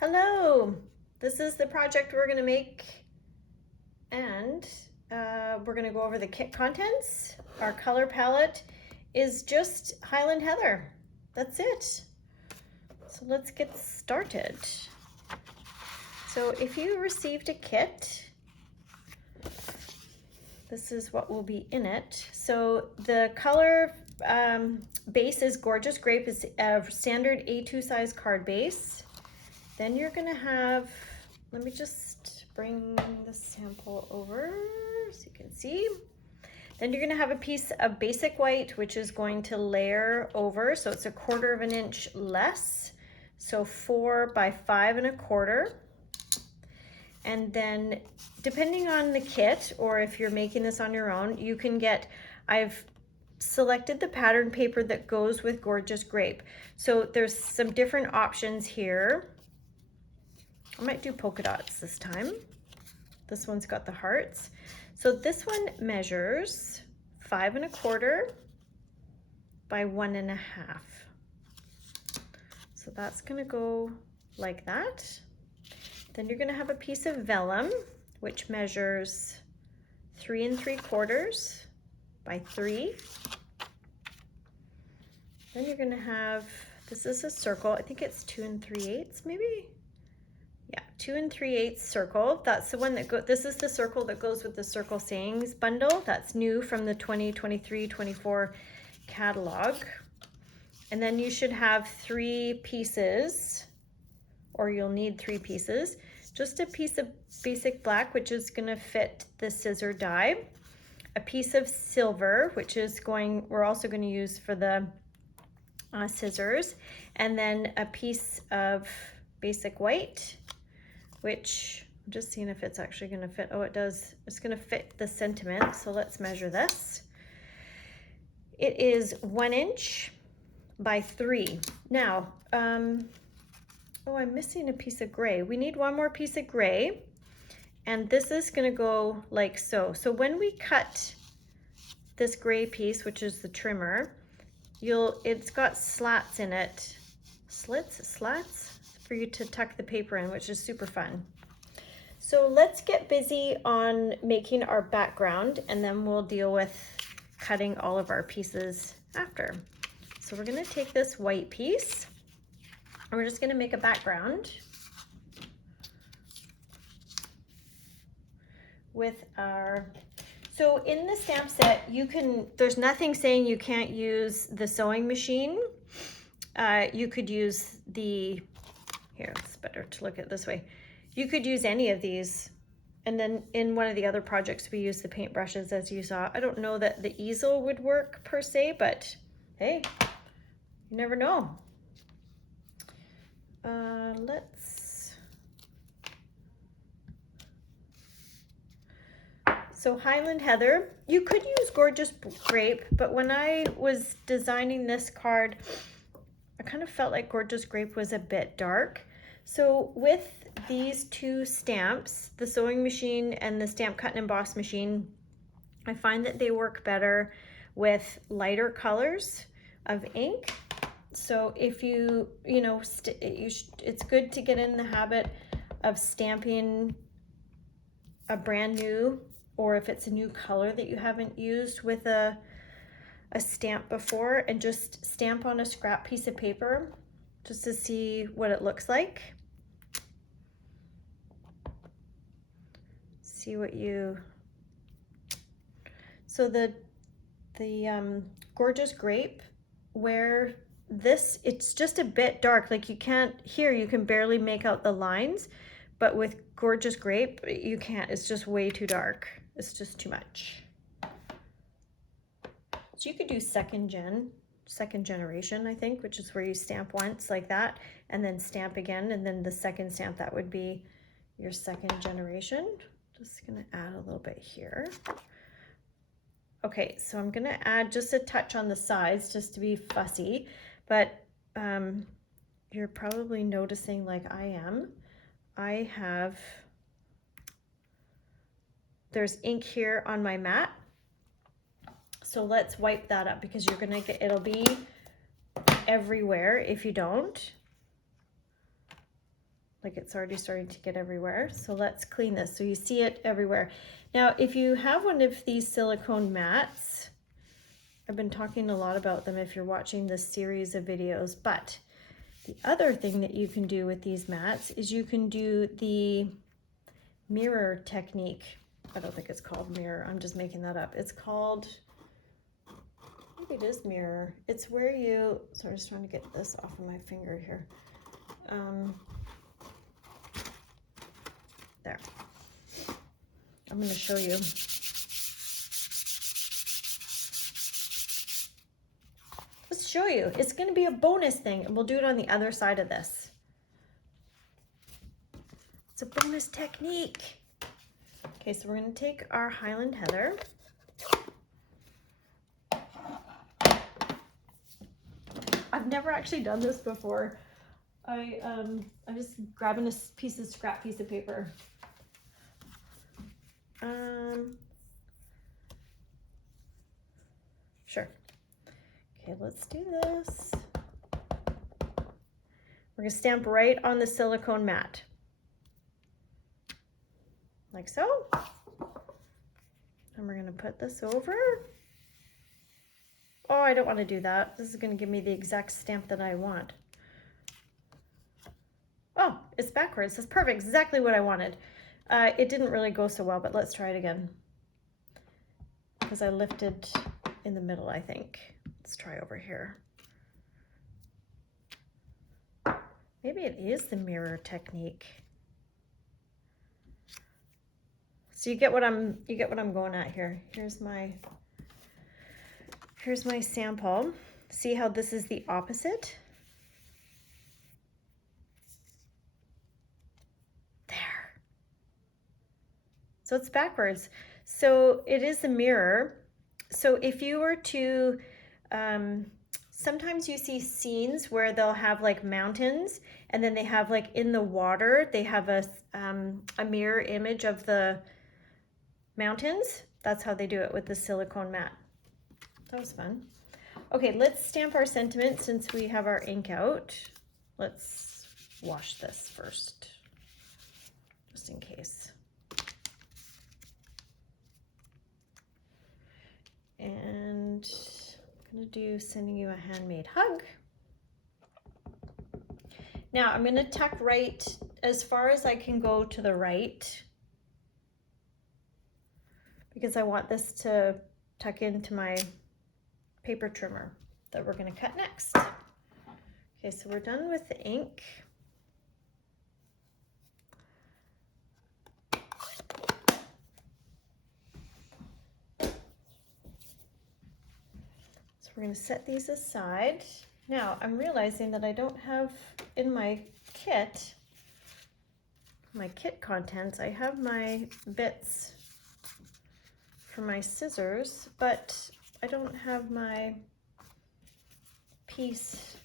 Hello, this is the project we're going to make, and we're going to go over the kit contents. Our color palette is just Highland Heather. That's it. So let's get started. So if you received a kit, this is what will be in it. So the color base is Gorgeous Grape. It's a standard A2 size card base. Then you're gonna have, let me just bring the sample over so you can see. Then you're gonna have a piece of basic white, which is going to layer over. So it's 1/4 of an inch less. So 4 by 5 1/4. And then depending on the kit, or if you're making this on your own, you can get, I've selected the pattern paper that goes with Gorgeous Grape. So there's some different options here. I might do polka dots this time. This one's got the hearts. So this one measures 5 1/4 by 1 1/2. So that's gonna go like that. Then you're gonna have a piece of vellum, which measures 3 3/4 by 3. Then you're gonna have, this is a circle, I think it's 2 3/8 maybe? Yeah, 2 3/8 circle. That's the one that this is the circle that goes with the Circle Sayings bundle. That's new from the 2023-24 catalog. And then you should have 3 pieces, or you'll need 3 pieces. Just a piece of basic black, which is gonna fit the scissor die. A piece of silver, which is we're also gonna use for the scissors. And then a piece of basic white, which I'm just seeing if it's actually going to fit. Oh, it does. It's going to fit the sentiment. So let's measure this. It is 1 inch by 3. Now, oh, I'm missing a piece of gray. We need one more piece of gray. And this is going to go like so. So when we cut this gray piece, which is the trimmer, it's got slats in it. Slats? For you to tuck the paper in, which is super fun. So let's get busy on making our background, and then we'll deal with cutting all of our pieces after. So we're gonna take this white piece, and we're just gonna make a background with our, so in the stamp set, there's nothing saying you can't use the sewing machine. You could use here, it's better to look at it this way. You could use any of these. And then in one of the other projects, we use the paint brushes, as you saw. I don't know that the easel would work per se, but hey, you never know. So Highland Heather, you could use Gorgeous Grape, but when I was designing this card, I kind of felt like Gorgeous Grape was a bit dark. So with these 2 stamps, the sewing machine and the Stamp Cut and Emboss machine, I find that they work better with lighter colors of ink. So if it's good to get in the habit of stamping a brand new, or if it's a new color that you haven't used with a stamp before, and just stamp on a scrap piece of paper just to see what it looks like. So the Gorgeous Grape, where it's just a bit dark, like you can barely make out the lines, but with Gorgeous Grape, you can't, it's just way too dark. It's just too much. So you could do second generation, I think, which is where you stamp once like that, and then stamp again, and then the second stamp, that would be your second generation. Just gonna add a little bit here. Okay, so I'm gonna add just a touch on the sides just to be fussy, but you're probably noticing, like I am, there's ink here on my mat. So let's wipe that up, because it'll be everywhere if you don't. like it's already starting to get everywhere. So let's clean this so you see it everywhere. Now, if you have one of these silicone mats, I've been talking a lot about them if you're watching this series of videos, but the other thing that you can do with these mats is you can do the mirror technique. I don't think it's called mirror, I'm just making that up. It's called, maybe it is mirror. It's where you, so I'm just trying to get this off of my finger here. There. I'm going to show you. Let's show you. It's going to be a bonus thing, and we'll do it on the other side of this. It's a bonus technique. Okay, so we're going to take our Highland Heather. I've never actually done this before. I'm just grabbing a scrap piece of paper. Sure. Okay, let's do this. We're gonna stamp right on the silicone mat. Like so. And we're gonna put this over. Oh, I don't want to do that. This is gonna give me the exact stamp that I want. Oh, it's backwards. That's perfect. Exactly what I wanted. It didn't really go so well, but let's try it again. Because I lifted in the middle, I think. Let's try over here. Maybe it is the mirror technique. So you get what I'm going at here. Here's my sample. See how this is the opposite? There. So it's backwards. So it is a mirror. So if you were to, sometimes you see scenes where they'll have like mountains, and then they have like in the water, they have a mirror image of the mountains. That's how they do it with the silicone mat. That was fun. Okay, let's stamp our sentiment since we have our ink out. Let's wash this first, just in case. And I'm gonna do sending you a handmade hug. Now I'm gonna tuck right as far as I can go to the right, because I want this to tuck into my paper trimmer that we're gonna cut next. Okay, so we're done with the ink. We're going to set these aside. Now I'm realizing that I don't have in my kit contents, I have my bits for my scissors, but I don't have my piece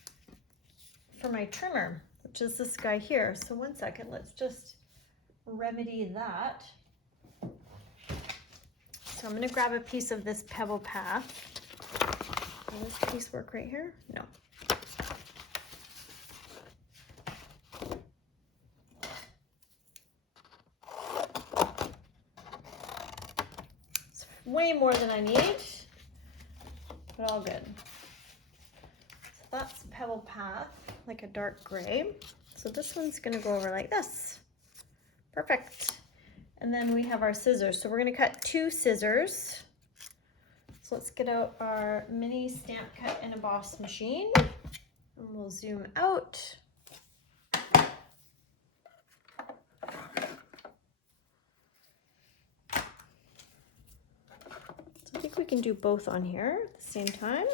for my trimmer, which is this guy here. So one second, let's just remedy that. So I'm going to grab a piece of this Pebble Path. Will this piece work right here? No. It's way more than I need, but all good. So that's Pebble Path, like a dark gray. So this one's gonna go over like this. Perfect. And then we have our scissors. So we're gonna cut 2 scissors. So let's get out our mini Stamp Cut and Emboss machine, and we'll zoom out. So I think we can do both on here at the same time.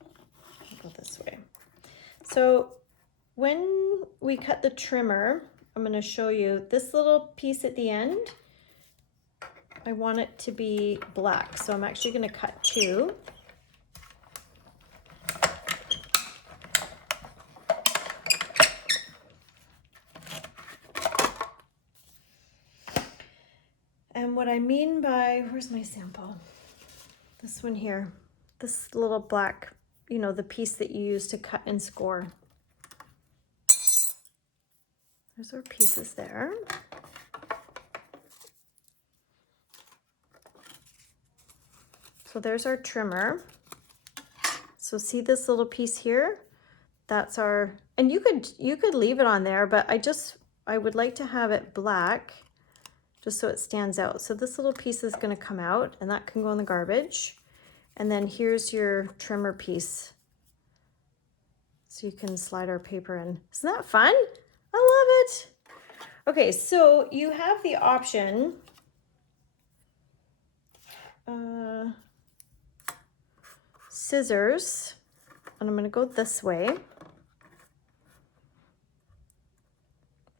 I'll go this way. So when we cut the trimmer, I'm going to show you this little piece at the end. I want it to be black, so I'm actually going to cut 2. And what I mean by, where's my sample? This one here, this little black, you know, the piece that you use to cut and score. There's our pieces there. So there's our trimmer. So see this little piece here? That's our, and you could leave it on there, but I would like to have it black just so it stands out. So this little piece is going to come out and that can go in the garbage. And then here's your trimmer piece. So you can slide our paper in. Isn't that fun? I love it. Okay, so you have the option scissors, and I'm going to go this way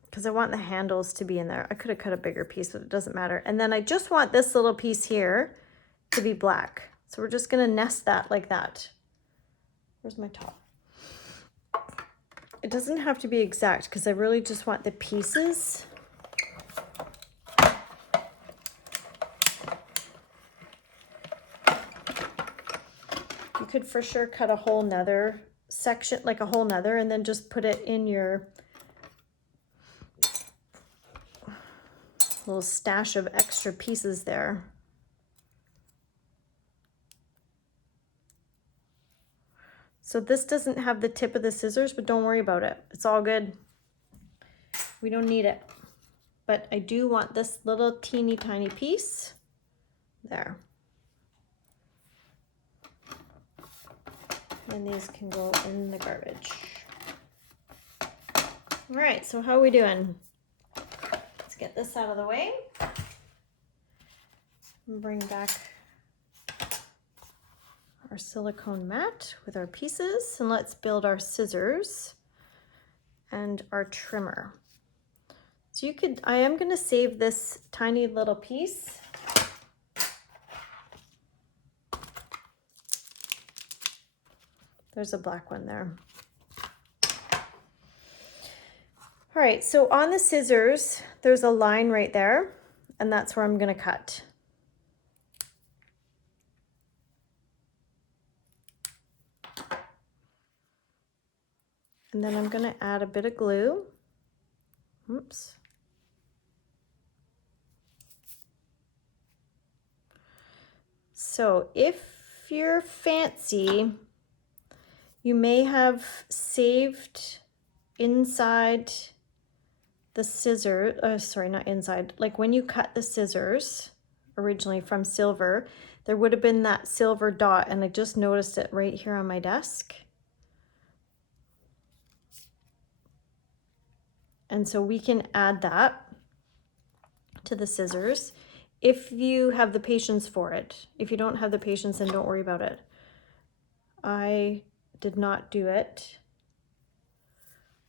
because I want the handles to be in there. I could have cut a bigger piece, but it doesn't matter. And then I just want this little piece here to be black. So we're just going to nest that like that. Where's my top? It doesn't have to be exact because I really just want the pieces. You could for sure cut a whole nother section, like a whole nother, and then just put it in your little stash of extra pieces there. So this doesn't have the tip of the scissors, but don't worry about it. It's all good. We don't need it. But I do want this little teeny tiny piece there. And these can go in the garbage. All right, so how are we doing? Let's get this out of the way. And bring back our silicone mat with our pieces, and let's build our scissors and our trimmer. So I am going to save this tiny little piece. There's a black one there. All right, so on the scissors, there's a line right there, and that's where I'm going to cut. And then I'm going to add a bit of glue. Oops. So if you're fancy, you may have saved inside the scissor, sorry, not inside, like when you cut the scissors originally from silver, there would have been that silver dot, and I just noticed it right here on my desk. And so we can add that to the scissors if you have the patience for it. If you don't have the patience, then don't worry about it. I did not do it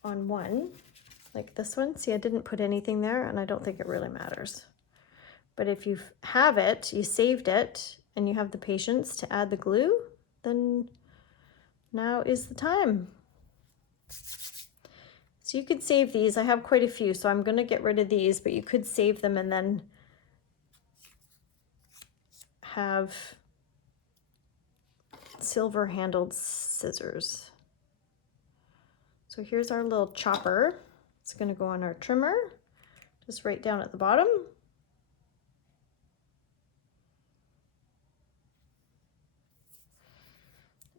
on one like this one. See, I didn't put anything there, and I don't think it really matters. But if you have it, you saved it, and you have the patience to add the glue, then now is the time. So you could save these. I have quite a few, so I'm going to get rid of these, but you could save them and then have silver handled scissors. So here's our little chopper. It's going to go on our trimmer, just right down at the bottom.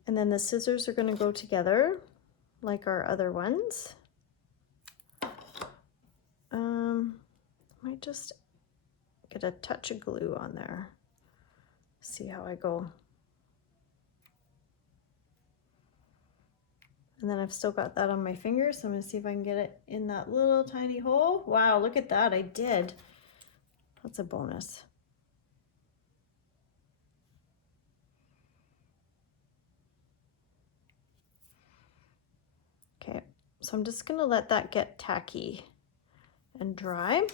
And then the scissors are going to go together like our other ones. Might just get a touch of glue on there. See how I go. And then I've still got that on my finger, so I'm going to see if I can get it in that little tiny hole. Wow, look at that, I did. That's a bonus. Okay, so I'm just going to let that get tacky and dry.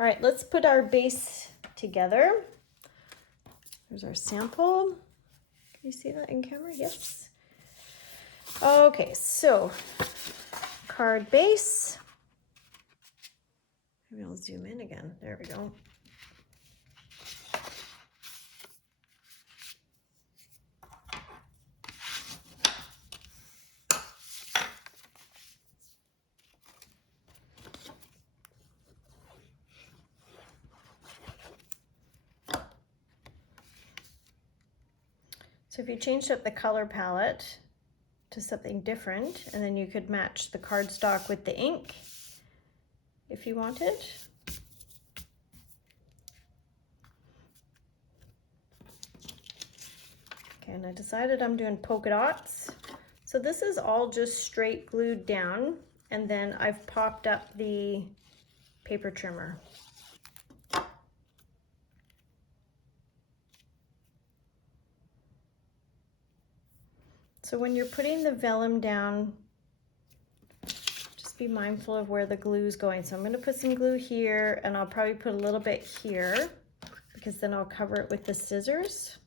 All right, let's put our base together. There's our sample. Can you see that in camera? Yes. Okay, so card base. Maybe I'll zoom in again. There we go. So if you changed up the color palette to something different, and then you could match the cardstock with the ink if you wanted. Okay, and I decided I'm doing polka dots. So this is all just straight glued down, and then I've popped up the paper trimmer. So when you're putting the vellum down, just be mindful of where the glue is going. So I'm going to put some glue here, and I'll probably put a little bit here, because then I'll cover it with the scissors.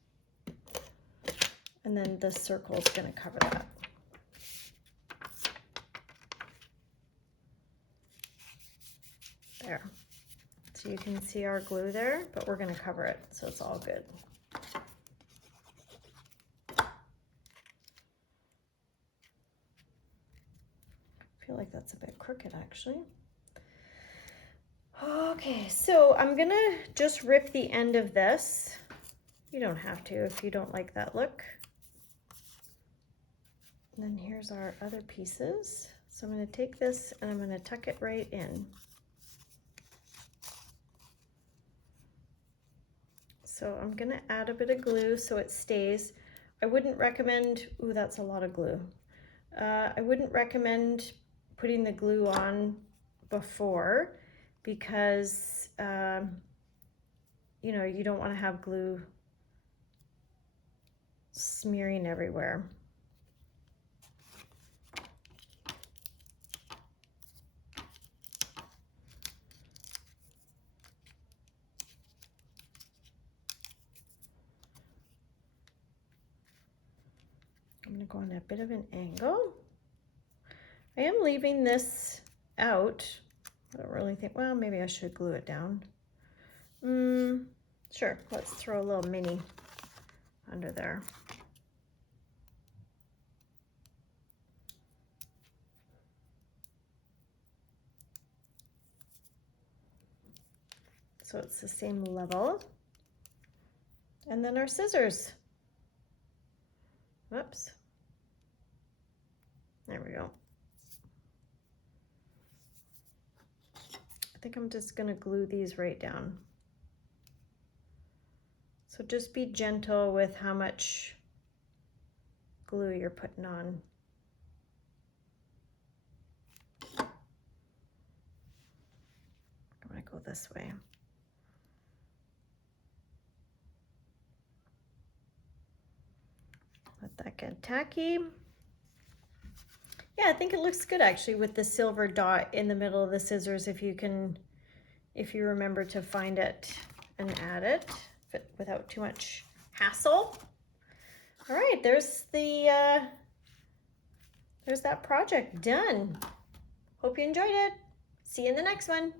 And then the circle is going to cover that. There. So you can see our glue there, but we're going to cover it, so it's all good. I feel like that's a bit crooked, actually. Okay, so I'm going to just rip the end of this. You don't have to if you don't like that look. And then here's our other pieces. So I'm going to take this and I'm going to tuck it right in. So I'm going to add a bit of glue so it stays. I wouldn't recommend, ooh, that's a lot of glue. I wouldn't recommend putting the glue on before, because you know, you don't want to have glue smearing everywhere. I'm going to go on a bit of an angle. I am leaving this out. I don't really think, well, maybe I should glue it down. Sure, let's throw a little mini under there. So it's the same level. And then our scissors. Whoops. There we go. I think I'm just going to glue these right down. So just be gentle with how much glue you're putting on. I'm going to go this way. Let that get tacky. Yeah, I think it looks good actually with the silver dot in the middle of the scissors, if you remember to find it and add it without too much hassle. All right, there's that project done. Hope you enjoyed it. See you in the next one.